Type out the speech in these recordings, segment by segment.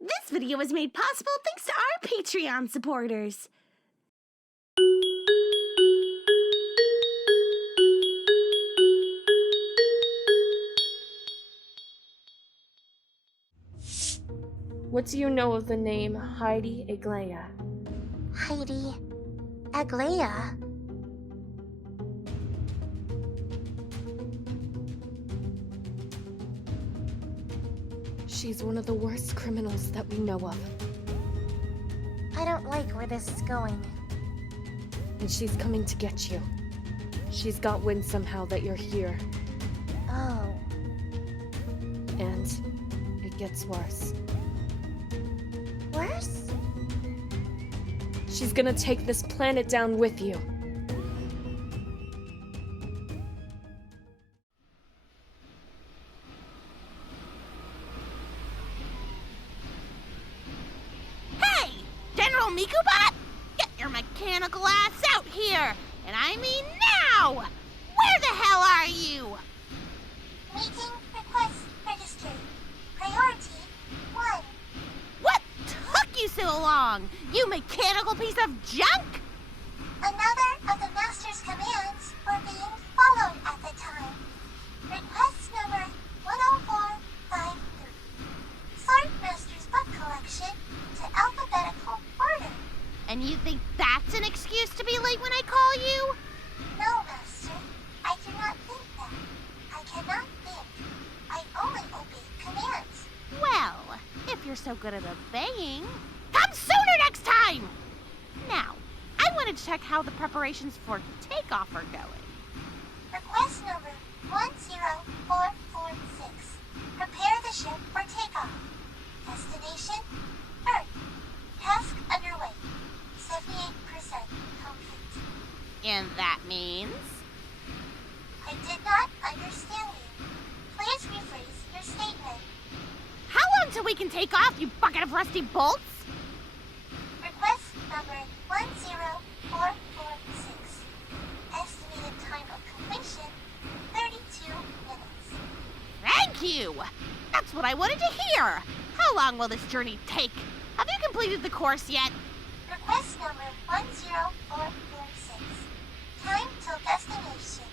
This video was made possible thanks to our Patreon supporters. What do you know of the name Heidi Aglaia? Heidi Aglaia? She's one of the worst criminals that we know of. I don't like where this is going. And she's coming to get you. She's got wind somehow that you're here. Oh. And it gets worse. Worse? She's gonna take this planet down with you. Hey! General Mikubot! Get your mechanical ass out here! And I mean now! Where the hell are you? Meeting request registered. Priority 1. What took you so long? You mechanical piece of junk! Another of the Master's commands were being followed at the time. Request number 10453. Sort Master's book collection to alphabetical order. And you think that's an excuse to be late when I call you? No, Master. I do not think that. I cannot think. I only obey commands. Well, if you're so good at obeying, come sooner next time! Now, I wanted to check how the preparations for takeoff are going. Request number 10446. Prepare the ship for takeoff. Destination, Earth. Task underway. 78% complete. And that means? I did not understand you. Please rephrase your statement. How long till we can take off, you bucket of rusty bolts? Request number 10446. Estimated time of completion, 32 minutes. Thank you! That's what I wanted to hear! How long will this journey take? Have you completed the course yet? Request number 10446. Time till destination,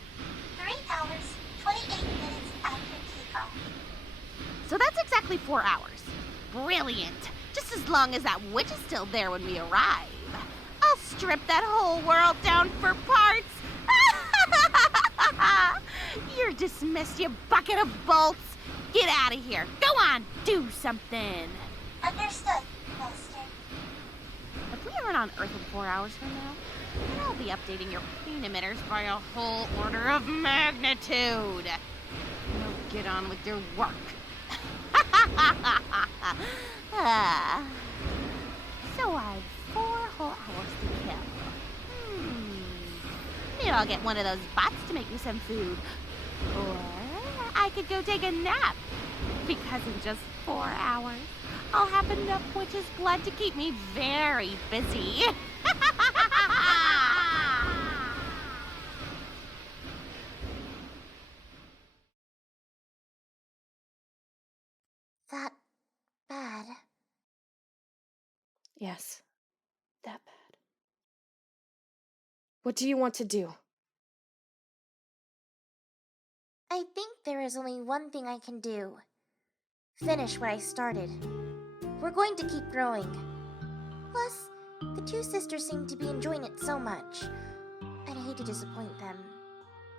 3 hours, 28 minutes after takeoff. So that's exactly 4 hours. Brilliant! Just as long as that witch is still there when we arrive. I'll strip that whole world down for parts! You're dismissed, you bucket of bolts! Get out of here! Go on, do something! Understood, Master. If we aren't on Earth in 4 hours from now, then I'll be updating your pain emitters by a whole order of magnitude. Now get on with your work. So I've 4 whole hours to kill. Maybe I'll get one of those bots to make me some food. Or I could go take a nap. Because in just 4 hours, I'll have enough witch's blood to keep me very busy. That bad? Yes, that bad. What do you want to do? I think there is only one thing I can do. Finish what I started. We're going to keep growing. Plus, the 2 sisters seem to be enjoying it so much. I'd hate to disappoint them.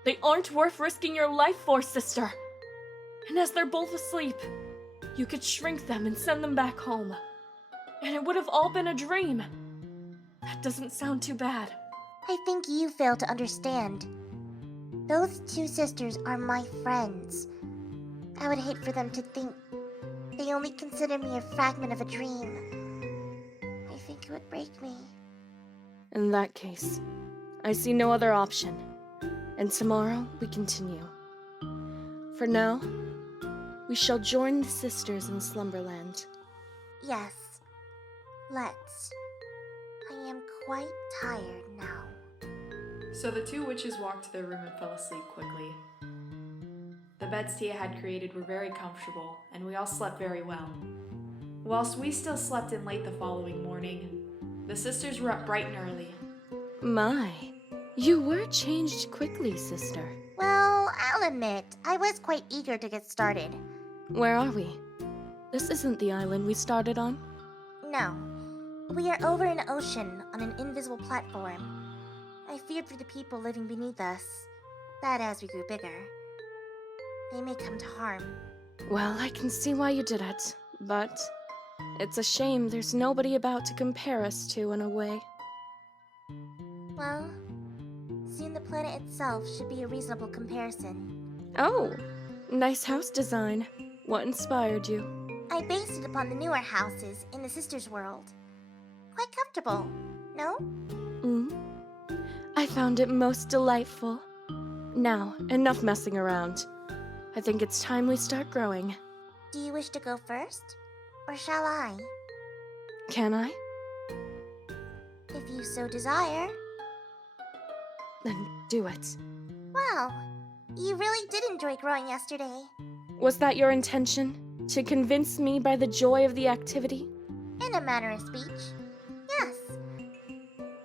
They aren't worth risking your life for, sister. And as they're both asleep, you could shrink them and send them back home. And it would have all been a dream. That doesn't sound too bad. I think you fail to understand. Those 2 sisters are my friends. I would hate for them to think they only consider me a fragment of a dream. I think it would break me. In that case, I see no other option. And tomorrow, we continue. For now, we shall join the sisters in Slumberland. Yes, let's. I am quite tired now. So the 2 witches walked to their room and fell asleep quickly. The beds Tia had created were very comfortable, and we all slept very well. Whilst we still slept in late the following morning, the sisters were up bright and early. My, you were changed quickly, sister. Well, I'll admit, I was quite eager to get started. Where are we? This isn't the island we started on. No. We are over an ocean on an invisible platform. I feared for the people living beneath us, that as we grew bigger, they may come to harm. Well, I can see why you did it, but it's a shame there's nobody about to compare us to in a way. Well, soon the planet itself should be a reasonable comparison. Oh, nice house design. What inspired you? I based it upon the newer houses in the Sisters' world. Quite comfortable, no? I found it most delightful. Now, enough messing around. I think it's time we start growing. Do you wish to go first? Or shall I? Can I? If you so desire. Then do it. Well, you really did enjoy growing yesterday. Was that your intention? To convince me by the joy of the activity? In a manner of speech, yes.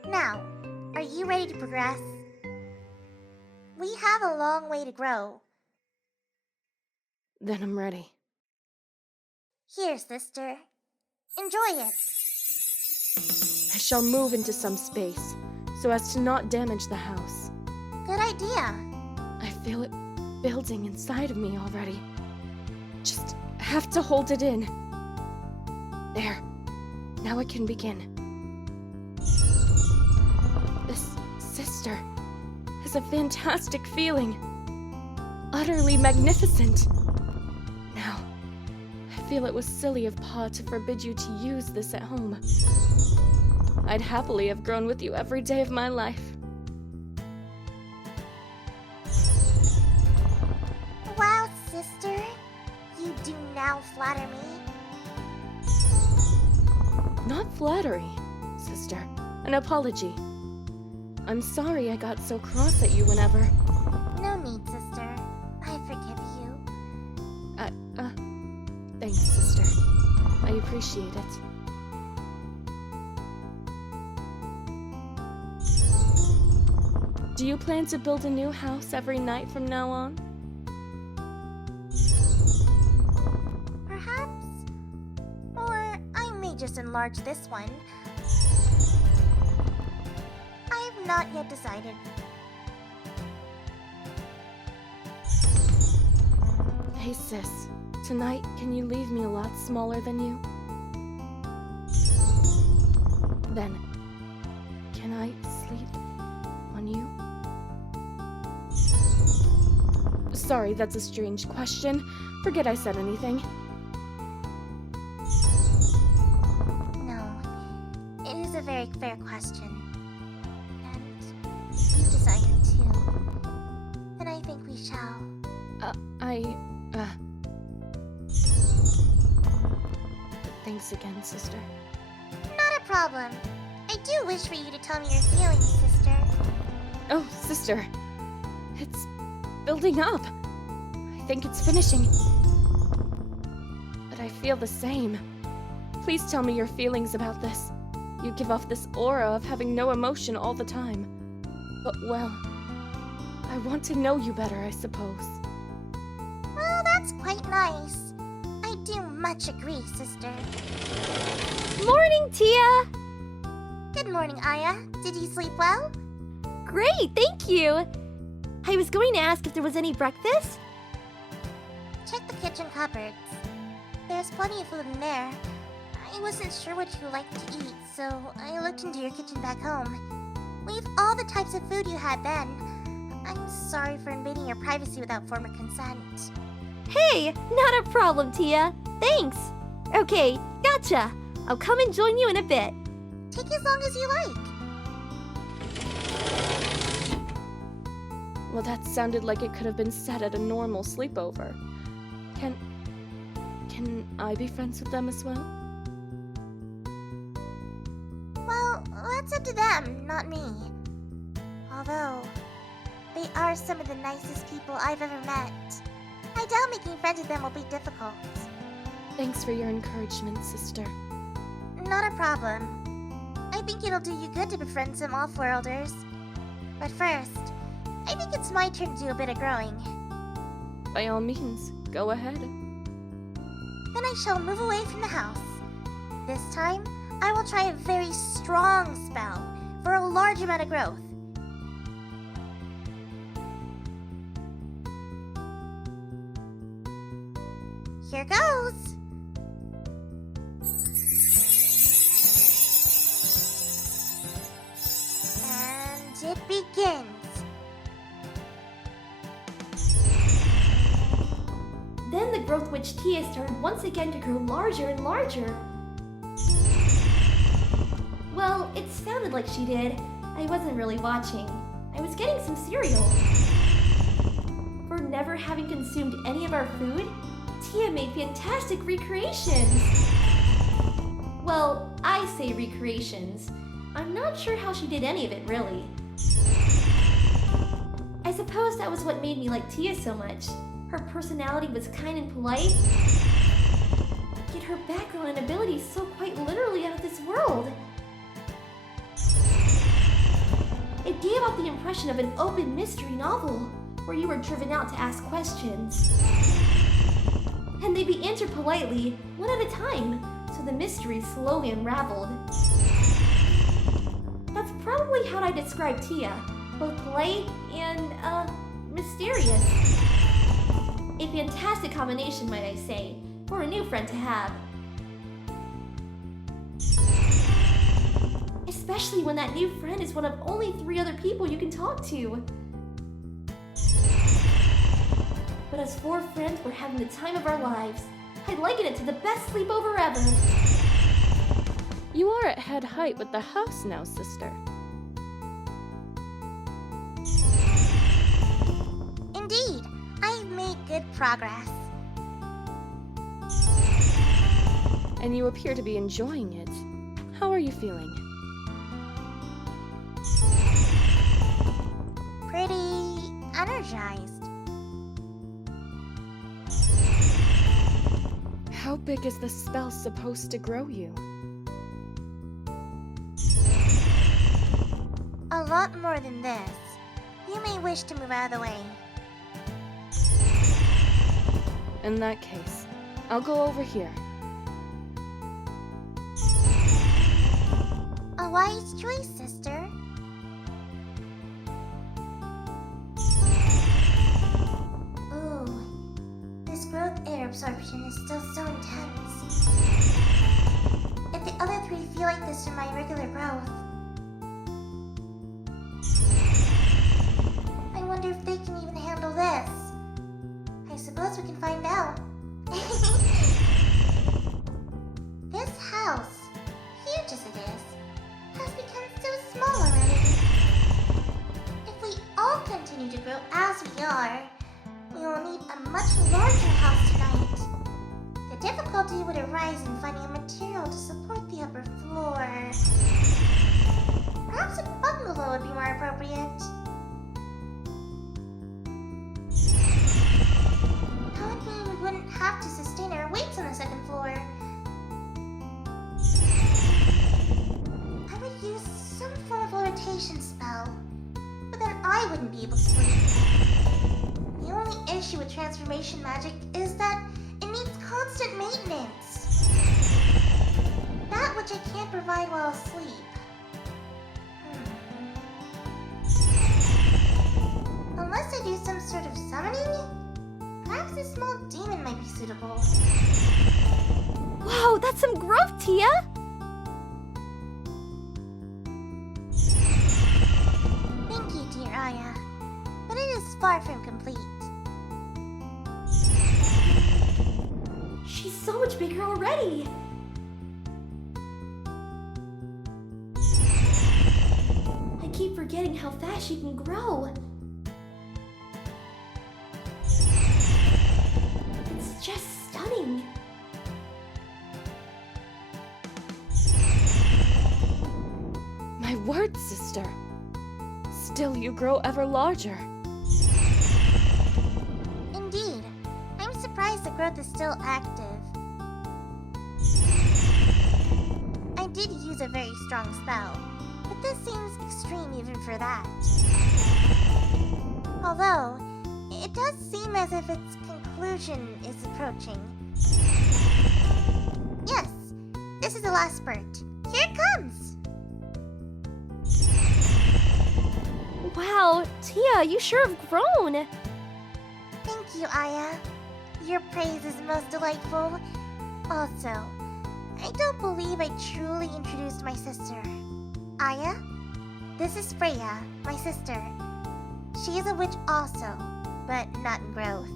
Now, are you ready to progress? We have a long way to grow. Then I'm ready. Here, sister. Enjoy it. I shall move into some space, so as to not damage the house. Good idea. I feel it building inside of me already. Just have to hold it in. There. Now it can begin. This sister is a fantastic feeling. Utterly magnificent. Now, I feel it was silly of Pa to forbid you to use this at home. I'd happily have grown with you every day of my life. Wow, sister. You do now flatter me. Not flattery, sister. An apology. I'm sorry I got so cross at you whenever. No need, sister. I forgive you. Thanks, sister. I appreciate it. Do you plan to build a new house every night from now on? Perhaps. Or I may just enlarge this one. I have not yet decided. Hey sis, tonight can you leave me a lot smaller than you? Then, can I sleep on you? Sorry, that's a strange question. Forget I said anything. No, it is a very fair question. And if you desire to, then I think we shall. Thanks again, sister. Not a problem. I do wish for you to tell me your feelings, sister. Oh, sister. It's building up. I think it's finishing. But I feel the same. Please tell me your feelings about this. You give off this aura of having no emotion all the time. But, well, I want to know you better, I suppose. Well, that's quite nice. I do much agree, sister. Morning, Tia! Good morning, Aya. Did you sleep well? Great, thank you! I was going to ask if there was any breakfast. Check the kitchen cupboards. There's plenty of food in there. I wasn't sure what you liked to eat, so I looked into your kitchen back home. We have all the types of food you had then. I'm sorry for invading your privacy without former consent. Hey, not a problem, Tia. Thanks. Okay, gotcha. I'll come and join you in a bit. Take as long as you like. Well, that sounded like it could have been said at a normal sleepover. Can I be friends with them as well? Well, that's up to them, not me. Although, they are some of the nicest people I've ever met. I doubt making friends with them will be difficult. Thanks for your encouragement, sister. Not a problem. I think it'll do you good to befriend some off-worlders. But first, I think it's my turn to do a bit of growing. By all means, go ahead. Then I shall move away from the house. This time, I will try a very strong spell for a large amount of growth. Here goes! And it begins. Then the growth witch Tia started once again to grow larger and larger. Well, it sounded like she did. I wasn't really watching. I was getting some cereal. For never having consumed any of our food, Tia made fantastic recreations. Well, I say recreations. I'm not sure how she did any of it, really. I suppose that was what made me like Tia so much. Her personality was kind and polite, yet her background and abilities so quite literally out of this world. It gave off the impression of an open mystery novel, where you were driven out to ask questions. And they'd be answered politely, one at a time, so the mystery slowly unraveled. That's probably how I describe Tia, both polite and, mysterious. A fantastic combination, might I say, for a new friend to have. Especially when that new friend is one of only 3 other people you can talk to. But as 4 friends, we're having the time of our lives. I'd liken it to the best sleepover ever. You are at head height with the house now, sister. Indeed, I've made good progress. And you appear to be enjoying it. How are you feeling? Pretty energized. How big is the spell supposed to grow you? A lot more than this. You may wish to move out of the way. In that case, I'll go over here. A wise choice, sister. Ooh, this growth air absorption is still so intense. If the other 3 feel like this from my regular growth, I wonder if they can even handle this. I suppose we can find out. This house, huge as it is, has become so small already. If we all continue to grow as we are, we will need a much larger house tonight. The difficulty would arise in finding a material to support the upper floor. Perhaps a bungalow would be more appropriate. That would mean we wouldn't have to sustain our weights on the 2nd floor. I would use some form of levitation spell, but then I wouldn't be able to sleep. The only issue with transformation magic is that it needs constant maintenance. That which I can't provide while asleep. Unless I do some sort of summoning, perhaps a small demon might be suitable. Whoa, that's some growth, Tia! Thank you, dear Aya, but it is far from complete. She's so much bigger already! I keep forgetting how fast she can grow. It's just stunning. My word, sister. Still, you grow ever larger. Indeed, I'm surprised the growth is still active. a very strong spell, but this seems extreme even for that. Although, it does seem as if its conclusion is approaching. Yes, this is the last spurt. Here it comes! Wow, Tia, you sure have grown! Thank you, Aya. Your praise is most delightful. Also, I don't believe I truly introduced my sister. Aya, this is Freya, my sister. She is a witch also, but not in growth.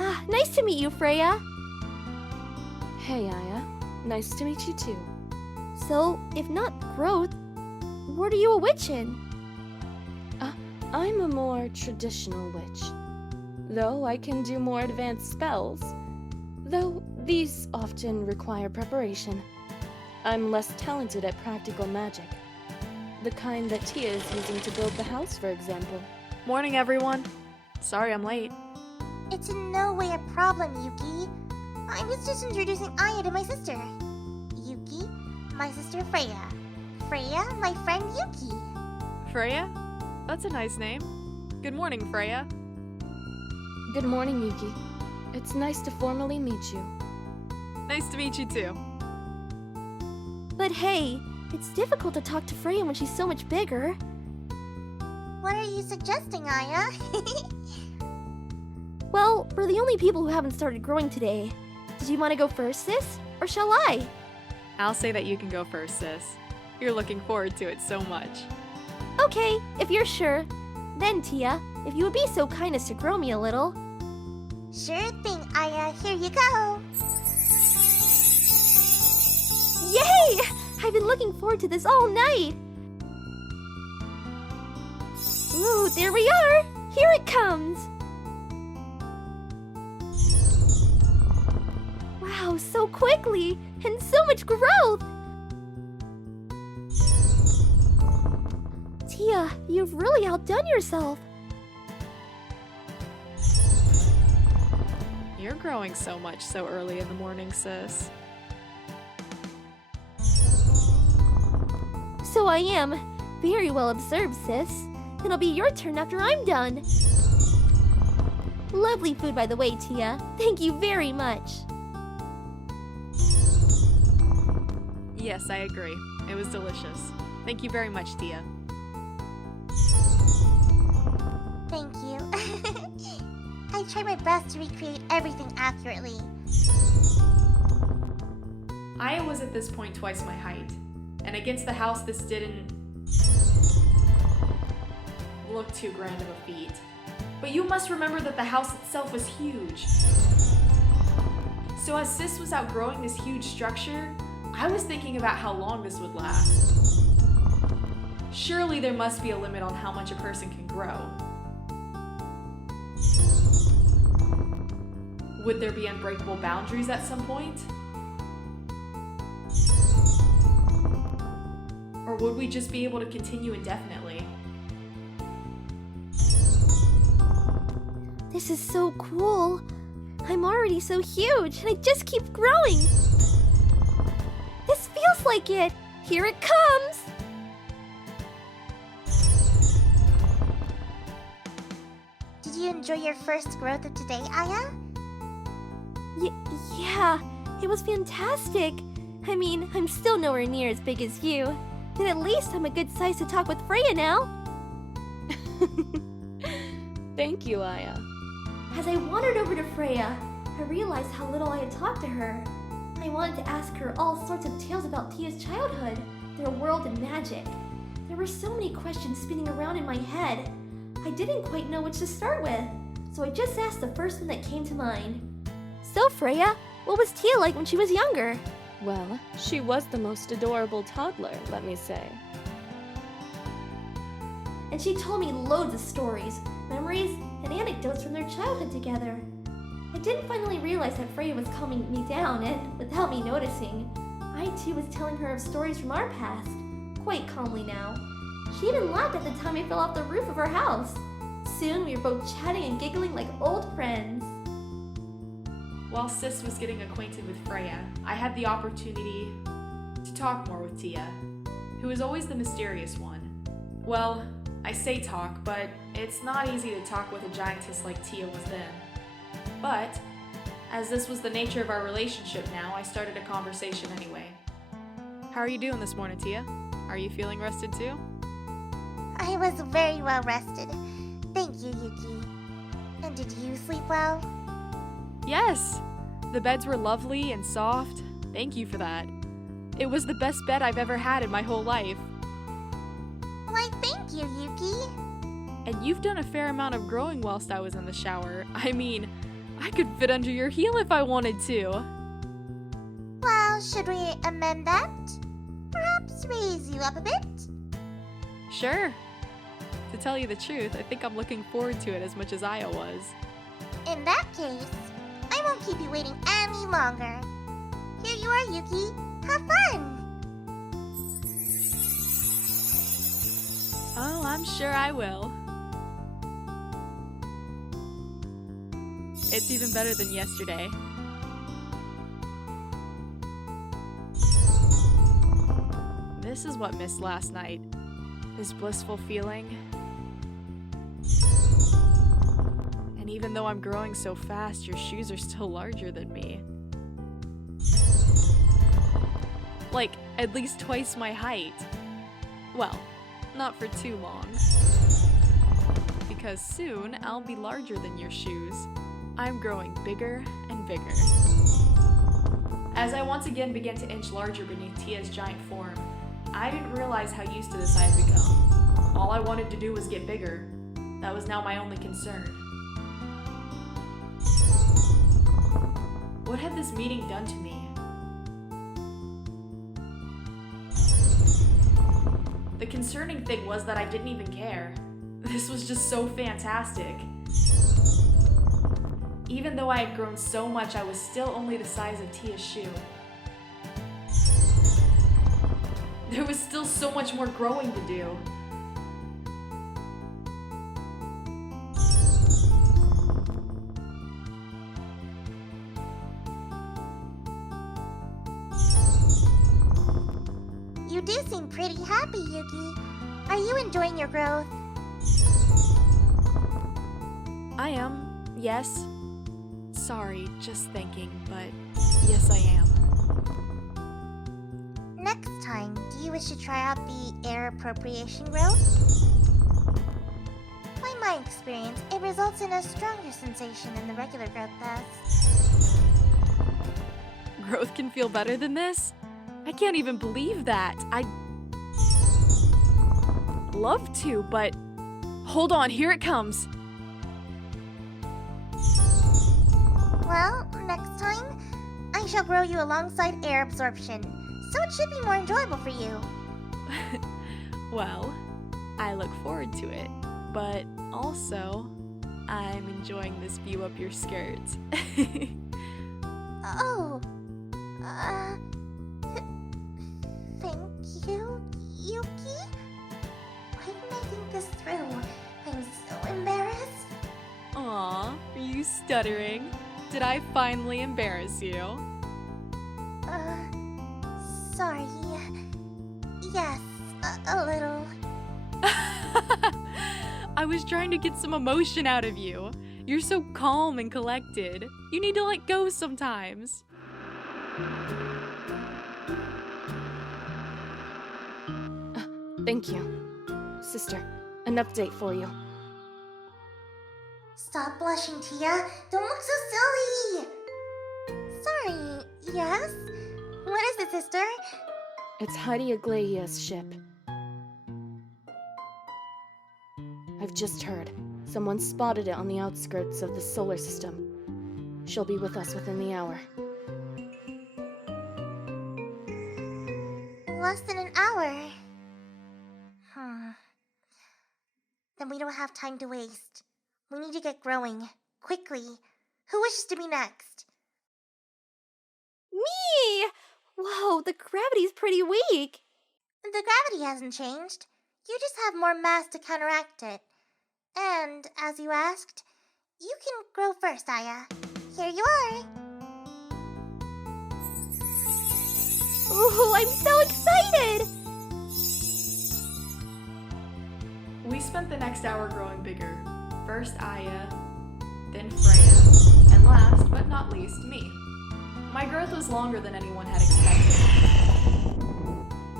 Ah, nice to meet you, Freya. Hey, Aya. Nice to meet you too. So, if not growth, what are you a witch in? I'm a more traditional witch. Though I can do more advanced spells. Though these often require preparation. I'm less talented at practical magic. The kind that Tia is using to build the house, for example. Morning, everyone. Sorry I'm late. It's in no way a problem, Yuki. I was just introducing Aya to my sister. Yuki, my sister Freya. Freya, my friend Yuki. Freya? That's a nice name. Good morning, Freya. Good morning, Yuki. It's nice to formally meet you. Nice to meet you too. But hey, it's difficult to talk to Freya when she's so much bigger. What are you suggesting, Aya? Well, we're the only people who haven't started growing today. Did you want to go first, sis? Or shall I? I'll say that you can go first, sis. You're looking forward to it so much. Okay, if you're sure. Then, Tia, if you would be so kind as to grow me a little. Sure thing, Aya. Here you go. Yay! I've been looking forward to this all night. Ooh, there we are! Here it comes! Wow, so quickly! And so much growth! Tia, you've really outdone yourself. You're growing so much so early in the morning, sis. So I am. Very well observed, sis. It'll be your turn after I'm done. Lovely food, by the way, Tia. Thank you very much. Yes, I agree. It was delicious. Thank you very much, Tia. Thank you. I try my best to recreate everything accurately. Aya was at this point twice my height, and against the house this didn't look too grand of a feat. But you must remember that the house itself was huge. So as sis was outgrowing this huge structure, I was thinking about how long this would last. Surely there must be a limit on how much a person can grow. Would there be unbreakable boundaries at some point? Or would we just be able to continue indefinitely? This is so cool. I'm already so huge, and I just keep growing. This feels like it. Here it comes. Did you enjoy your first growth of today, Aya? Yeah, it was fantastic. I mean, I'm still nowhere near as big as you, but at least I'm a good size to talk with Freya now. Thank you, Aya. As I wandered over to Freya, I realized how little I had talked to her. I wanted to ask her all sorts of tales about Tia's childhood, their world and magic. There were so many questions spinning around in my head. I didn't quite know which to start with, so I just asked the first one that came to mind. So Freya, what was Tia like when she was younger? Well, she was the most adorable toddler, let me say. And she told me loads of stories, memories, and anecdotes from their childhood together. I didn't finally realize that Freya was calming me down, and without me noticing, I too was telling her of stories from our past, quite calmly now. She even laughed at the time I fell off the roof of our house. Soon we were both chatting and giggling like old friends. While sis was getting acquainted with Freya, I had the opportunity to talk more with Tia, who is always the mysterious one. Well, I say talk, but it's not easy to talk with a giantess like Tia was then. But, as this was the nature of our relationship now, I started a conversation anyway. How are you doing this morning, Tia? Are you feeling rested too? I was very well rested. Thank you, Yuki. And did you sleep well? Yes! The beds were lovely and soft. Thank you for that. It was the best bed I've ever had in my whole life. Why, thank you, Yuki. And you've done a fair amount of growing whilst I was in the shower. I mean, I could fit under your heel if I wanted to. Well, should we amend that? Perhaps raise you up a bit? Sure. To tell you the truth, I think I'm looking forward to it as much as Aya was. In that case, I won't keep you waiting any longer. Here you are, Yuki. Have fun! Oh, I'm sure I will. It's even better than yesterday. This is what missed last night. This blissful feeling. And even though I'm growing so fast, your shoes are still larger than me. Like, at least twice my height. Well, not for too long. Because soon, I'll be larger than your shoes. I'm growing bigger and bigger. As I once again began to inch larger beneath Tia's giant form, I didn't realize how used to this I had become. All I wanted to do was get bigger. That was now my only concern. What had this meeting done to me? The concerning thing was that I didn't even care. This was just so fantastic. Even though I had grown so much, I was still only the size of Tia's shoe. There was still so much more growing to do. You do seem pretty happy, Yuki. Are you enjoying your growth? I am, yes. Sorry, just thinking, but yes I am. Next time, do you wish to try out the air appropriation growth? By my experience, it results in a stronger sensation than the regular growth does. Growth can feel better than this? I can't even believe that. I'd love to, but hold on, here it comes. Well, next time, I shall grow you alongside air absorption, so it should be more enjoyable for you. Well, I look forward to it, but also, I'm enjoying this view up your skirt. Oh, thank you, Yuki? Why didn't I think this through? I'm so embarrassed. Aw, are you stuttering? Did I finally embarrass you? Sorry. Yes, a little. I was trying to get some emotion out of you. You're so calm and collected. You need to let go sometimes. Thank you. Sister, an update for you. Stop blushing, Tia. Don't look so silly. Sorry, yes? What is it, sister? It's Heidi Aglaya's ship. I've just heard. Someone spotted it on the outskirts of the solar system. She'll be with us within the hour. Less than an hour. Then we don't have time to waste. We need to get growing. Quickly. Who wishes to be next? Me! Whoa, the gravity's pretty weak. The gravity hasn't changed. You just have more mass to counteract it. And, as you asked, you can grow first, Aya. Here you are. Ooh, I'm so spent the next hour growing bigger. First Aya, then Freya, and last but not least, me. My growth was longer than anyone had expected,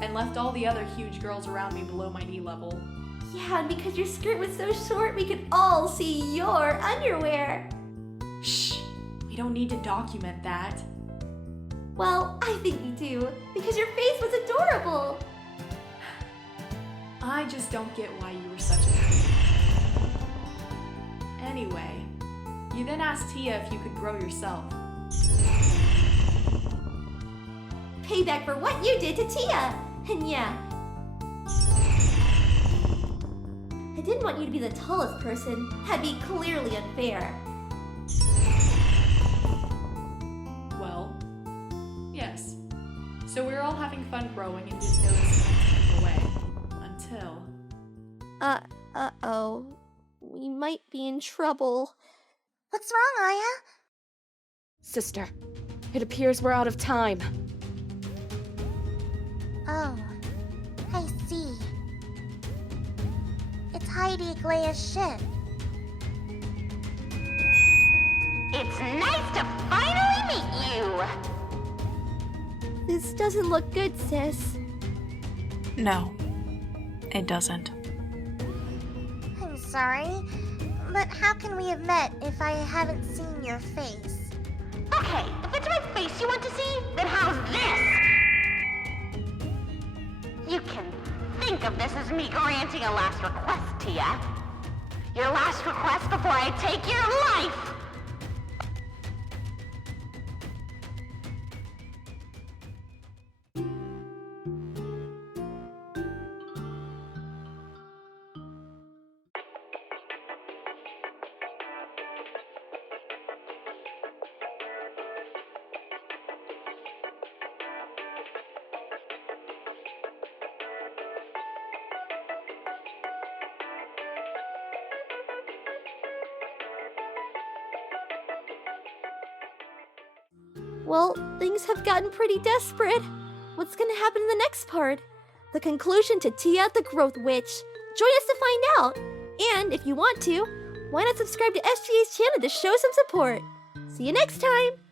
and left all the other huge girls around me below my knee level. Yeah, and because your skirt was so short, we could all see your underwear. Shh, we don't need to document that. Well, I think we do, because your face was adorable. I just don't get why you were such a... Anyway, you then asked Tia if you could grow yourself. Payback for what you did to Tia. And yeah, I didn't want you to be the tallest person. That'd be clearly unfair. Well, yes. So we were all having fun growing and didn't notice anything away. Until... Uh-oh. We might be in trouble. What's wrong, Aya? Sister, it appears we're out of time. Oh, I see. It's Heidi Aglaea's ship. It's nice to finally meet you! This doesn't look good, sis. No, it doesn't. I'm sorry, but how can we have met if I haven't seen your face? Okay, if it's my face you want to see, then how's this? You can think of this as me granting a last request, Tia. Your last request before I take your life! Well, things have gotten pretty desperate. What's gonna happen in the next part? The conclusion to Tia the Growth Witch. Join us to find out. And if you want to, why not subscribe to SGA's channel to show some support? See you next time!